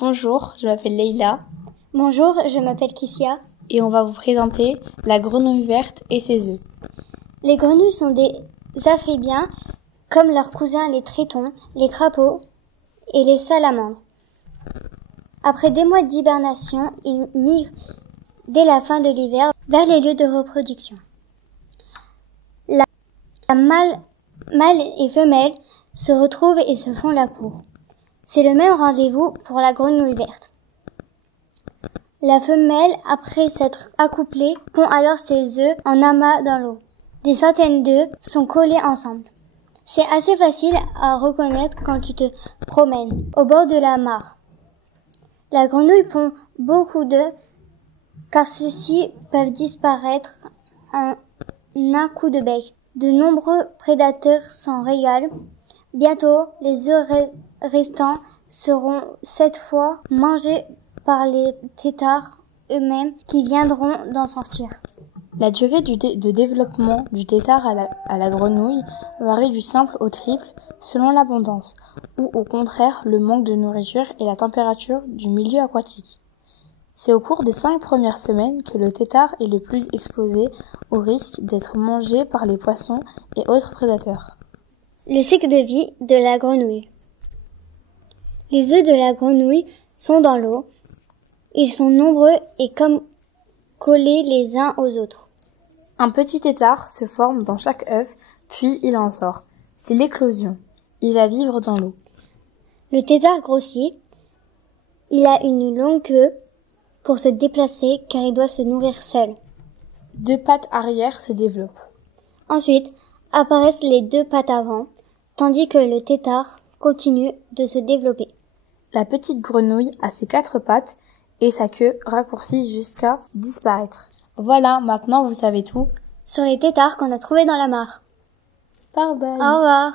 Bonjour, je m'appelle Leïla. Bonjour, je m'appelle Kissia. Et on va vous présenter la grenouille verte et ses œufs. Les grenouilles sont des amphibiens comme leurs cousins les tritons, les crapauds et les salamandres. Après des mois d'hibernation, ils migrent dès la fin de l'hiver vers les lieux de reproduction. La mâle et femelle se retrouvent et se font la cour. C'est le même rendez-vous pour la grenouille verte. La femelle, après s'être accouplée, pond alors ses œufs en amas dans l'eau. Des centaines d'œufs sont collés ensemble. C'est assez facile à reconnaître quand tu te promènes au bord de la mare. La grenouille pond beaucoup d'œufs car ceux-ci peuvent disparaître en un coup de bec. De nombreux prédateurs s'en régalent. Bientôt, les œufs restants seront cette fois mangés par les têtards eux-mêmes qui viendront d'en sortir. La durée de développement du tétard à la grenouille varie du simple au triple selon l'abondance, ou au contraire le manque de nourriture et la température du milieu aquatique. C'est au cours des 5 premières semaines que le tétard est le plus exposé au risque d'être mangé par les poissons et autres prédateurs. Le cycle de vie de la grenouille. Les œufs de la grenouille sont dans l'eau. Ils sont nombreux et comme collés les uns aux autres. Un petit tétard se forme dans chaque œuf, puis il en sort. C'est l'éclosion. Il va vivre dans l'eau. Le tétard grossit. Il a une longue queue pour se déplacer car il doit se nourrir seul. 2 pattes arrière se développent. Ensuite apparaissent les 2 pattes avant, tandis que le tétard continue de se développer. La petite grenouille a ses 4 pattes et sa queue raccourcie jusqu'à disparaître. Voilà, maintenant vous savez tout sur les têtards qu'on a trouvés dans la mare. Bye bye. Au revoir.